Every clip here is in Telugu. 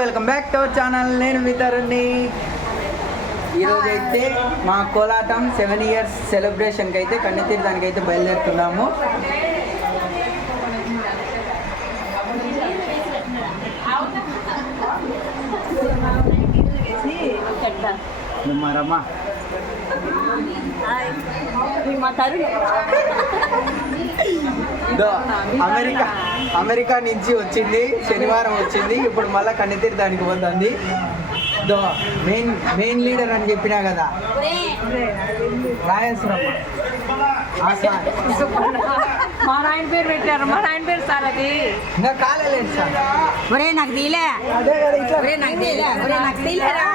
Welcome back to our channel నేను మితారండి ఈరోజు అయితే మా కోలాటం సెవెన్ ఇయర్స్ సెలబ్రేషన్కి అయితే కన్నెతీరు దానికి అయితే బయలుదేరుతున్నాము అమెరికా. అమెరికా నుంచి వచ్చింది శనివారం వచ్చింది ఇప్పుడు మళ్ళీ కన్నెతీరు దానికి పోతుంది. మెయిన్ మెయిన్ లీడర్ అని చెప్పినా కదా? సార్. మా నాయన పేరు పెట్టారు మా నాయన పేరు సార్ అది. ఇంకా కాలేదు సార్. ఒరే నాకు తీలే ఒరే నాకు తీలే ఒరే నాకు తీలేరా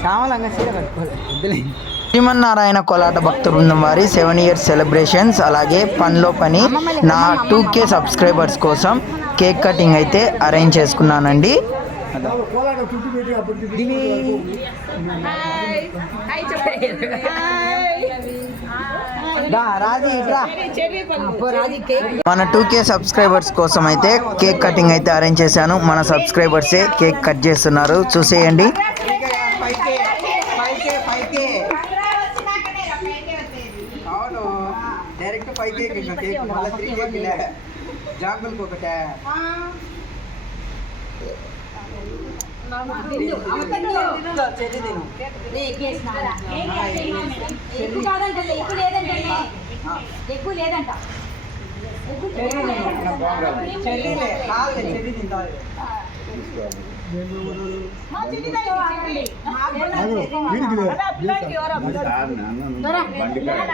శ్యామలంగా చీర కట్టుకోలేదు. శ్రీమన్నారాయణ కోలాట భక్త బృందం వారి సెవెన్ ఇయర్స్ సెలబ్రేషన్స్ అలాగే పనిలో పని నా టూ కే సబ్స్క్రైబర్స్ కోసం కేక్ కటింగ్ అయితే అరేంజ్ చేసుకున్నానండి. మన టూ కే సబ్స్క్రైబర్స్ కోసం అయితే కేక్ కటింగ్ అయితే అరేంజ్ చేశాను. మన సబ్స్క్రైబర్సే కేక్ కట్ చేస్తున్నారు. చూసేయండి. డైరెక్ట్ ఫైవ్ కేక్ ఇంకా కేక్ మళ్ళీ త్రీ కేక్ జాంగుల్కి ఒకటే చెల్లి తిను ఎక్కువ కాదంట ఎక్కువ లేదంట ఎక్కువ లేదంట చెల్లిలే కాదులే చెల్లి తింటారు ఐదమ్మా ఎన్నికే ఒకటేనా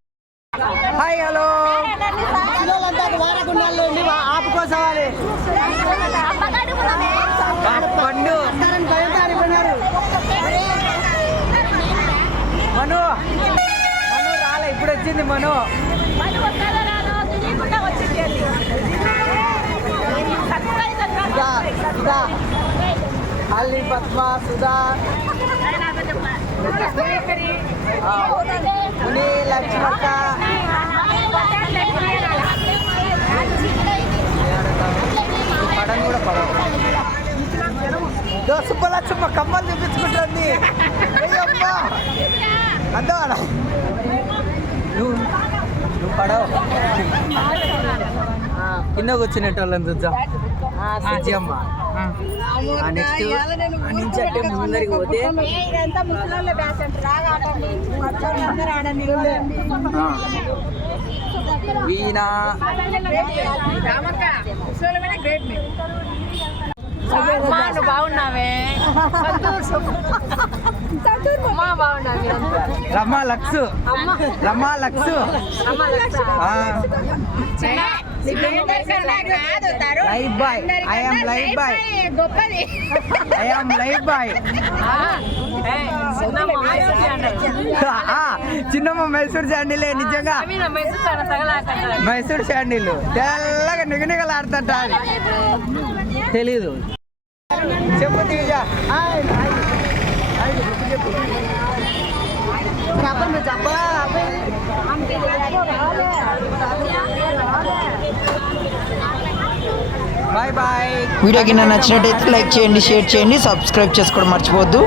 చేసి వచ్చాము. అక్కడి నుంచి వచ్చిన తర్వాత నీ మొన్ననే హాయ్ హలో పండు మను. మను రాలే ఇప్పుడు వచ్చింది మను. అల్లి పద్మ సుధా. ముని లక్ష్మక్క పడని కూడా పడవు సుబ్బలక్ష్మ కమ్మలు చూపించుకుంటుంది అయ్యమ్మా నువ్వు నువ్వు పడవు కింద కూర్చునేటోళ్ళని చూద్దాం. అమ్మ. నెక్స్ట్ నుంచి అంటే ముందరికి పోతే ఆ. వీణ మా నువ్వు బాగున్నావే మా లక్స్. రమా Lux. Life boy. I'm Lifebuoy. గొప్పది ఐఎమ్ లైఫ్ బాయ్. చిన్నమ్మ మైసూర్ శాండిలే నిజంగా. మైసూర్ శాండిల్. తెల్లగా నిగనిగలాడుతుంట తెలీదు. చెప్పు చెప్పా బాయ్ బాయ్ వీడియో కింద నచ్చినట్టయితే లైక్ చేయండి షేర్ చేయండి సబ్స్క్రైబ్ చేసుకోవడం మర్చిపోవద్దు.